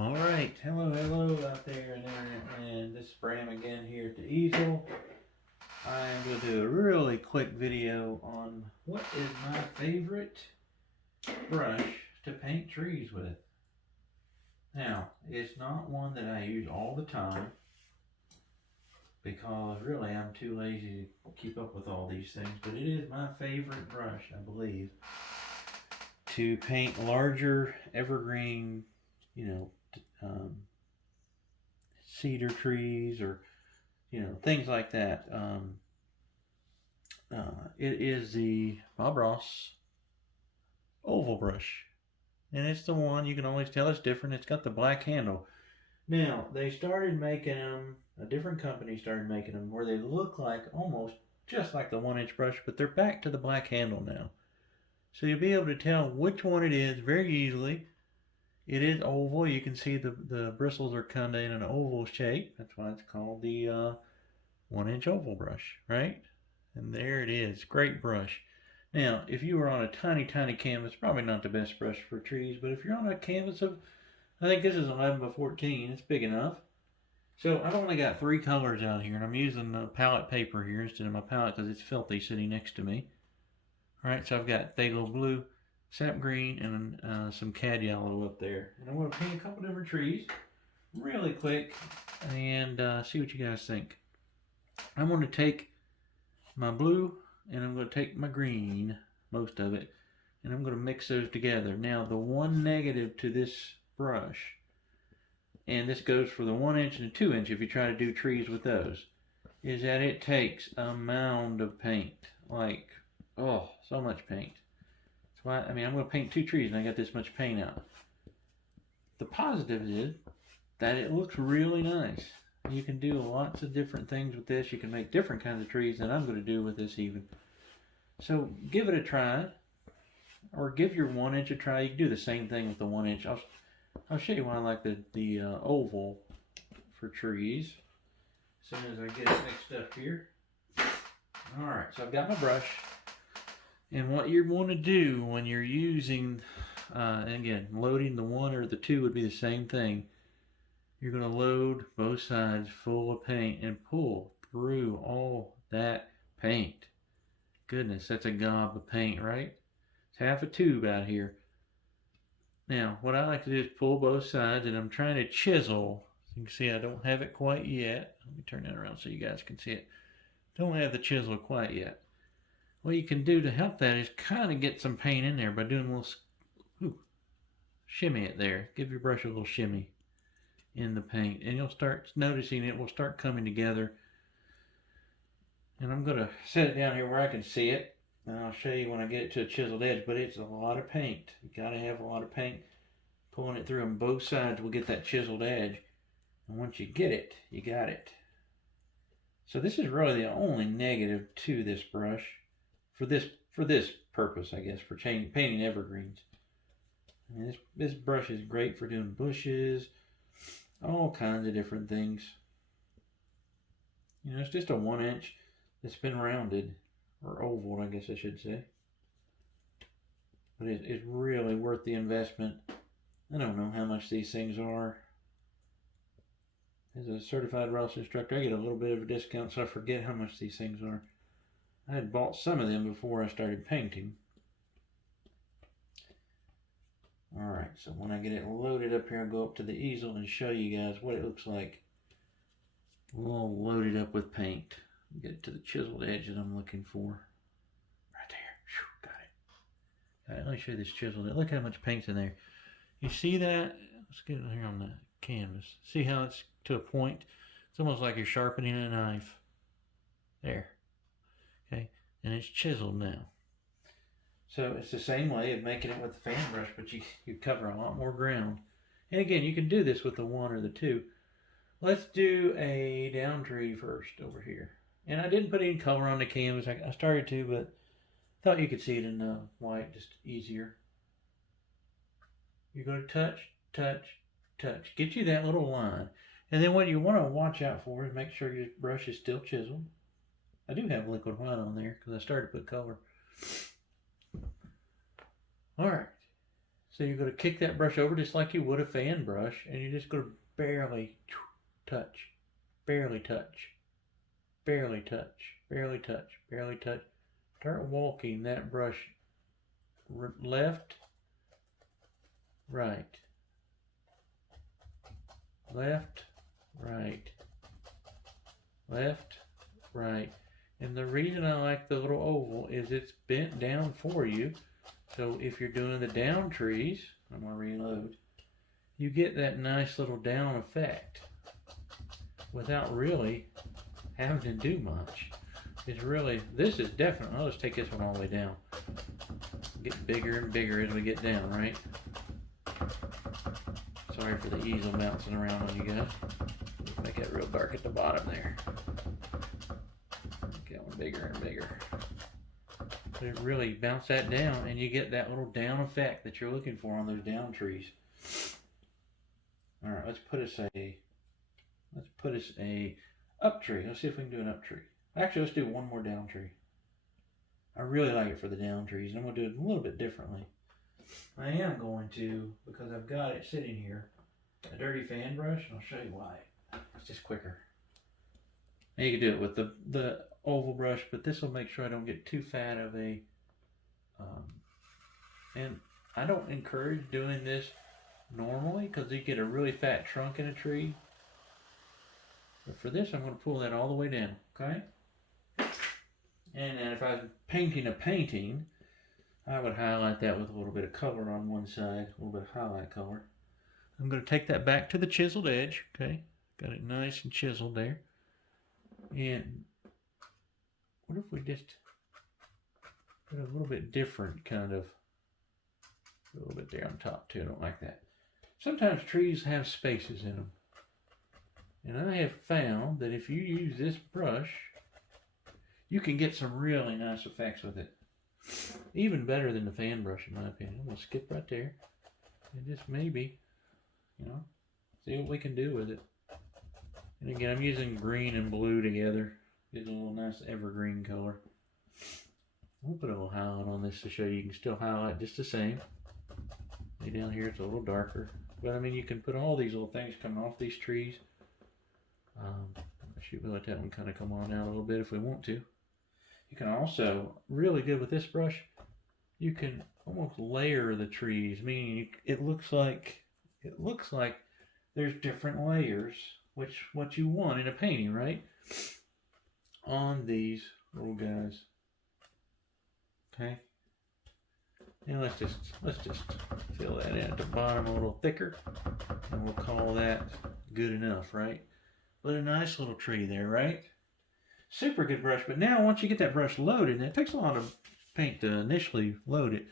Alright, hello out there in internet land. This is Bram again here at the easel. I'm going to do a really quick video on what is my favorite brush to paint trees with. Now, it's not one that I use all the time because really I'm too lazy to keep up with all these things, but it is my favorite brush, I believe, to paint larger evergreen, cedar trees or things like that. It is the Bob Ross oval brush, and it's the one you can always tell it's different. It's got the black handle. Now they started making them, a different company started making them where they look like almost just like the 1-inch brush, but they're back to the black handle now, so you'll be able to tell which one it is very easily. It is oval. You can see the bristles are kind of in an oval shape. That's why it's called the 1-inch oval brush, right? And there it is. Great brush. Now, if you were on a tiny canvas, probably not the best brush for trees, but if you're on a canvas of, I think this is 11 by 14, it's big enough. So I've only got 3 colors out here, and I'm using the palette paper here instead of my palette because it's filthy sitting next to me. All right, so I've got Phthalo blue, sap green, and some cad yellow up there. And I'm going to paint a couple different trees really quick and see what you guys think. I'm going to take my blue and I'm going to take my green, most of it, and I'm going to mix those together. Now, the one negative to this brush, and this goes for the 1-inch and the 2-inch if you try to do trees with those, is that it takes a mound of paint. Like, oh, so much paint. Well, I'm going to paint 2 trees and I got this much paint out. The positive is that it looks really nice. You can do lots of different things with this. You can make different kinds of trees than I'm going to do with this even. So give it a try, or give your 1-inch a try. You can do the same thing with the 1-inch. I'll show you why I like the oval for trees as soon as I get it mixed up here. Alright, so I've got my brush. And what you want to do when you're using, again, loading the 1 or the 2 would be the same thing. You're going to load both sides full of paint and pull through all that paint. Goodness, that's a gob of paint, right? It's half a tube out here. Now, what I like to do is pull both sides, and I'm trying to chisel. You can see I don't have it quite yet. Let me turn that around so you guys can see it. Don't have the chisel quite yet. What you can do to help that is kind of get some paint in there by doing a little, shimmy it there. Give your brush a little shimmy in the paint, and you'll start noticing it will start coming together. And I'm going to set it down here where I can see it, and I'll show you when I get it to a chiseled edge, but it's a lot of paint. You got to have a lot of paint. Pulling it through on both sides will get that chiseled edge, and once you get it, you got it. So this is really the only negative to this brush. For this purpose, I guess, for painting evergreens. I mean, this brush is great for doing bushes, all kinds of different things. It's just a 1-inch that's been rounded, or oval, I guess I should say. But it's really worth the investment. I don't know how much these things are. As a certified Ross instructor, I get a little bit of a discount, so I forget how much these things are. I had bought some of them before I started painting. Alright, so when I get it loaded up here, I'll go up to the easel and show you guys what it looks like. All loaded up with paint. Get to the chiseled edge that I'm looking for. Right there. Whew, got it. Alright, let me show you this chiseled edge. Look how much paint's in there. You see that? Let's get it here on the canvas. See how it's to a point? It's almost like you're sharpening a knife. There. Okay, and it's chiseled now. So it's the same way of making it with the fan brush, but you cover a lot more ground. And again, you can do this with the 1 or the 2. Let's do a down tree first over here. And I didn't put any color on the canvas. I started to, but thought you could see it in white, just easier. You're going to touch, touch, touch. Get you that little line. And then what you want to watch out for is make sure your brush is still chiseled. I do have liquid white on there because I started to put color. Alright, So you're going to kick that brush over just like you would a fan brush, and you're just going to barely touch, barely touch, barely touch, barely touch, barely touch. Start walking that brush left, right, left, right, left, right. And the reason I like the little oval is it's bent down for you. So if you're doing the down trees, I'm going to reload, you get that nice little down effect without really having to do much. It's really, this is definitely, I'll just take this one all the way down. Get bigger and bigger as we get down, right? Sorry for the easel bouncing around on you guys. Make it real dark at the bottom there. Get one bigger and bigger. But it really bounce that down and you get that little down effect that you're looking for on those down trees. Alright, let's put us a up tree. Let's see if we can do an up tree. Actually, let's do one more down tree. I really like it for the down trees, and I'm going to do it a little bit differently. I am going to, because I've got it sitting here, a dirty fan brush, and I'll show you why. It's just quicker. Now you can do it with the oval brush, but this will make sure I don't get too fat of a, and I don't encourage doing this normally, because you get a really fat trunk in a tree. But for this, I'm going to pull that all the way down, okay? And then if I was painting a painting, I would highlight that with a little bit of color on one side, a little bit of highlight color. I'm going to take that back to the chiseled edge, okay? Got it nice and chiseled there. And what if we just put a little bit different kind of, a little bit there on top too, I don't like that. Sometimes trees have spaces in them. And I have found that if you use this brush, you can get some really nice effects with it. Even better than the fan brush, in my opinion. I'm going to skip right there. And just maybe, see what we can do with it. And again, I'm using green and blue together. Get a little nice evergreen color. We'll put a little highlight on this to show you can still highlight just the same. See down here, it's a little darker. But I mean, you can put all these little things coming off these trees. Shoot, we'll let that one kind of come on out a little bit if we want to. You can also, really good with this brush, you can almost layer the trees, meaning it looks like there's different layers, which what you want in a painting, right? On these little guys. Okay. And let's just fill that in at the bottom a little thicker, and we'll call that good enough, right? But a nice little tree there, right? Super good brush. But now once you get that brush loaded, and it takes a lot of paint to initially load it,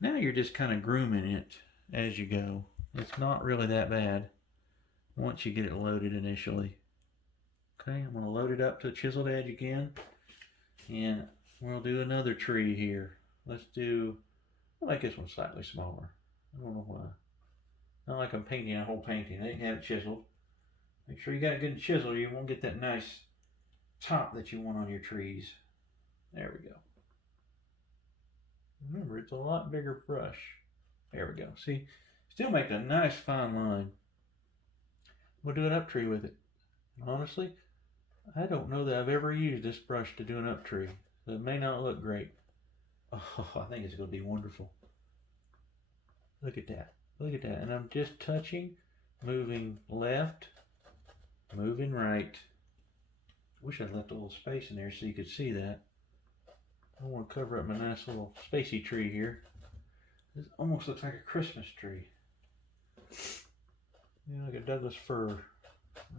now you're just kind of grooming it as you go. It's not really that bad once you get it loaded initially. Okay, I'm going to load it up to the chiseled edge again. And we'll do another tree here. I'll make this one slightly smaller. I don't know why. Not like I'm painting a whole painting. I didn't have it chiseled. Make sure you got it good and chiseled, or you won't get that nice top that you want on your trees. There we go. Remember, it's a lot bigger brush. There we go. See, still make a nice fine line. We'll do an up tree with it. And honestly, I don't know that I've ever used this brush to do an up tree. So it may not look great. Oh, I think it's going to be wonderful. Look at that. Look at that. And I'm just touching, moving left, moving right. Wish I'd left a little space in there so you could see that. I want to cover up my nice little spacey tree here. This almost looks like a Christmas tree. Like a Douglas fir.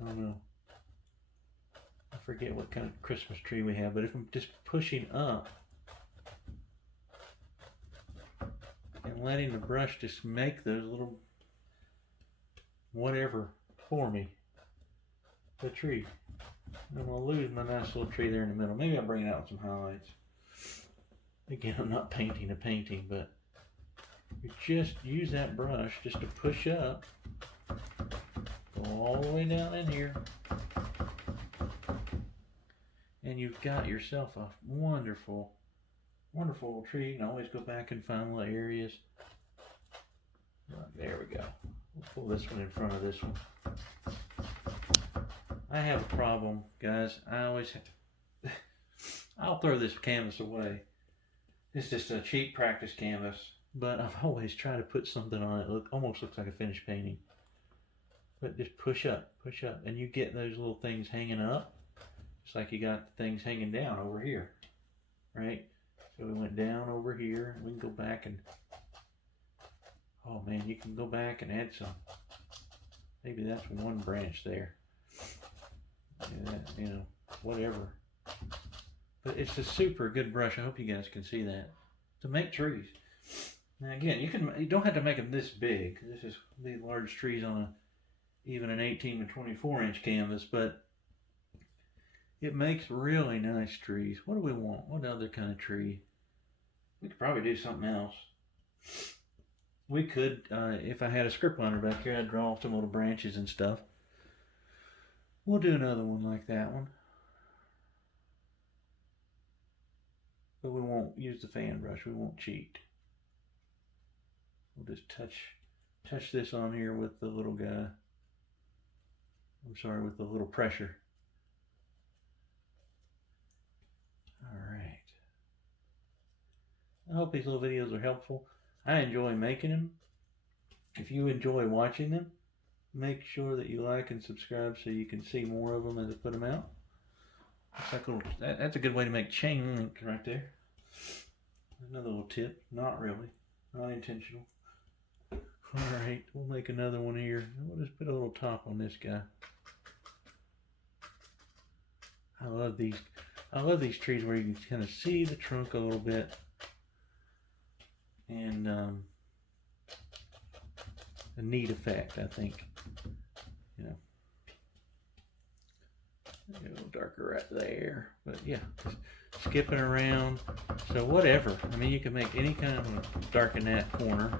I don't know. I forget what kind of Christmas tree we have, but if I'm just pushing up and letting the brush just make those little whatever for me. The tree. I'm going to lose my nice little tree there in the middle. Maybe I'll bring it out with some highlights. Again, I'm not painting a painting, but you just use that brush just to push up. Go all the way down in here. And you've got yourself a wonderful, wonderful tree. You can always go back and find little areas. pull this one in front of this one. I have a problem, guys. I always have to, I'll throw this canvas away. It's just a cheap practice canvas, but I've always tried to put something on it. Almost looks like a finished painting. But just push up, and you get those little things hanging up. It's like you got the things hanging down over here, right? So we went down over here. We can go back and, oh man, you can go back and add some. Maybe that's one branch there. Yeah, you know, whatever. But it's a super good brush. I hope you guys can see that. To make trees. Now again, you don't have to make them this big. This is these large trees on even an 18 to 24 inch canvas, but it makes really nice trees. What do we want? What other kind of tree? We could probably do something else. We could, if I had a script liner back here, I'd draw some little branches and stuff. We'll do another one like that one. But we won't use the fan brush. We won't cheat. We'll just touch this on here with the little guy. I'm sorry, with the little pressure. Alright. I hope these little videos are helpful. I enjoy making them. If you enjoy watching them, make sure that you like and subscribe so you can see more of them as I put them out. That's a good way to make chain link right there. Another little tip. Not really. Not intentional. Alright, we'll make another one here. We'll just put a little top on this guy. I love these trees where you can kind of see the trunk a little bit. And a neat effect, I think. You know. A little darker right there. But yeah, just skipping around. So whatever. I mean, you can make any kind of darken that corner.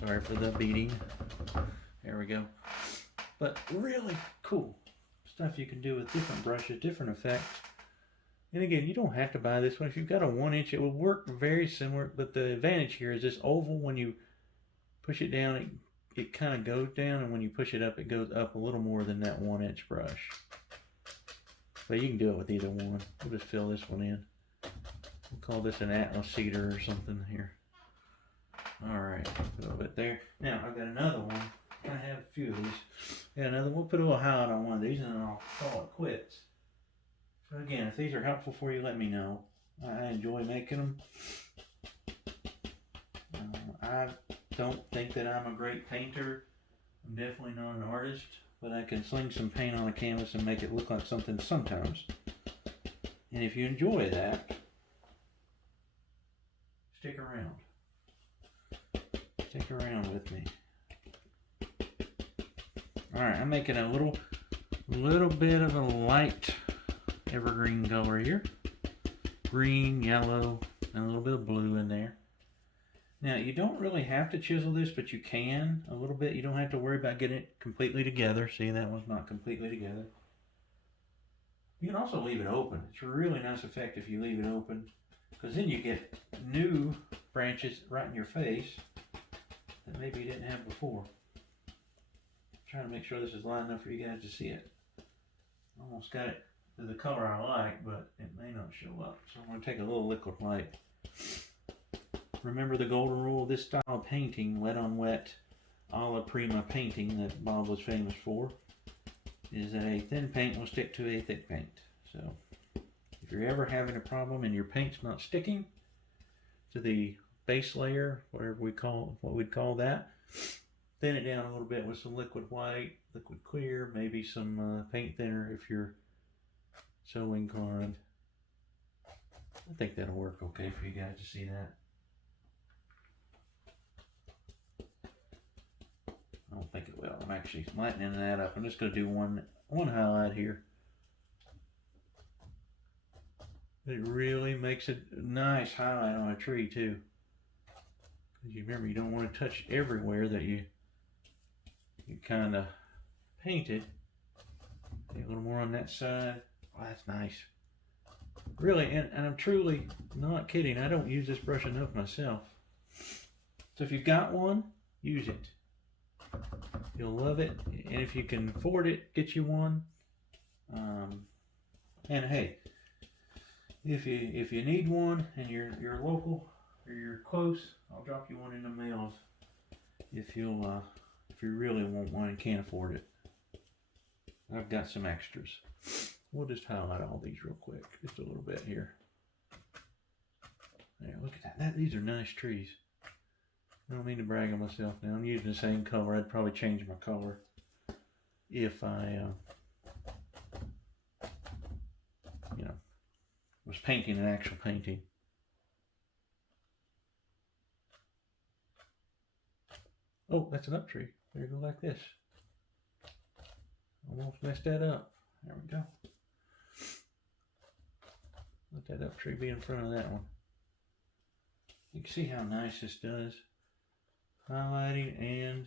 Sorry for the beating. There we go. But really cool stuff you can do with different brushes, different effects. And again, you don't have to buy this one. If you've got a 1 inch, it will work very similar. But the advantage here is this oval, when you push it down, it kind of goes down. And when you push it up, it goes up a little more than that 1 inch brush. But you can do it with either one. We'll just fill this one in. We'll call this an Atlas cedar or something here. Alright, a little bit there. Now, I've got another one. I have a few of these. Got another. We'll put a little highlight on one of these and then I'll call it quits. So again, if these are helpful for you, let me know. I enjoy making them. I don't think that I'm a great painter. I'm definitely not an artist, but I can sling some paint on a canvas and make it look like something sometimes. And if you enjoy that, stick around. Stick around with me. Alright, I'm making a little bit of a light evergreen color here. Green, yellow, and a little bit of blue in there. Now, you don't really have to chisel this, but you can a little bit. You don't have to worry about getting it completely together. See, that one's not completely together. You can also leave it open. It's a really nice effect if you leave it open, because then you get new branches right in your face that maybe you didn't have before. I'm trying to make sure this is lined up for you guys to see it. Almost got it to the color I like, but it may not show up. So I'm going to take a little liquid white. Remember the golden rule of this style of painting, wet on wet, a la prima painting that Bob was famous for, is that a thin paint will stick to a thick paint. So if you're ever having a problem and your paint's not sticking to the base layer, whatever what we'd call that, thin it down a little bit with some liquid white, liquid clear, maybe some paint thinner if you're so inclined. I think that'll work okay for you guys to see that. I don't think it will. I'm actually lightening that up. I'm just going to do one highlight here. It really makes a nice highlight on a tree too. Because you remember, you don't want to touch everywhere that you kind of painted. A little more on that side. Oh, that's nice. Really, and I'm truly not kidding. I don't use this brush enough myself. So if you've got one, use it. You'll love it. And if you can afford it, get you one. And hey, if you need one and you're local or you're close, I'll drop you one in the mail if you really want one and can't afford it. I've got some extras. We'll just highlight all these real quick, just a little bit here. There, look at that. These are nice trees. I don't mean to brag on myself now. I'm using the same color. I'd probably change my color if I, was painting an actual painting. Oh, that's an up tree. There you go, like this. Almost messed that up. There we go. Let that up tree be in front of that one. You can see how nice this does. Highlighting and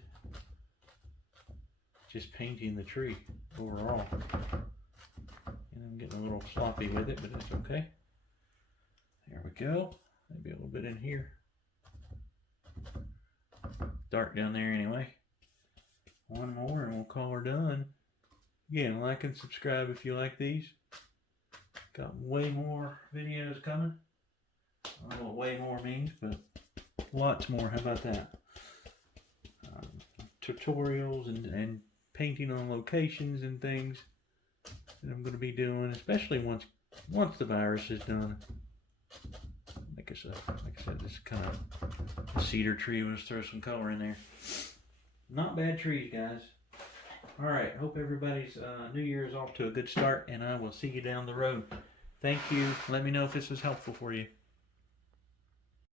just painting the tree overall. And I'm getting a little sloppy with it, but that's okay. There we go. Maybe a little bit in here. Dark down there anyway. One more and we'll call her done. Again, like and subscribe if you like these. Got way more videos coming. I don't know what way more means, but lots more. How about that? Tutorials and painting on locations and things that I'm going to be doing, especially once the virus is done. Like I said, this kind of a cedar tree. Let's throw some color in there. Not bad trees, guys. All right. Hope everybody's New Year is off to a good start, and I will see you down the road. Thank you. Let me know if this was helpful for you.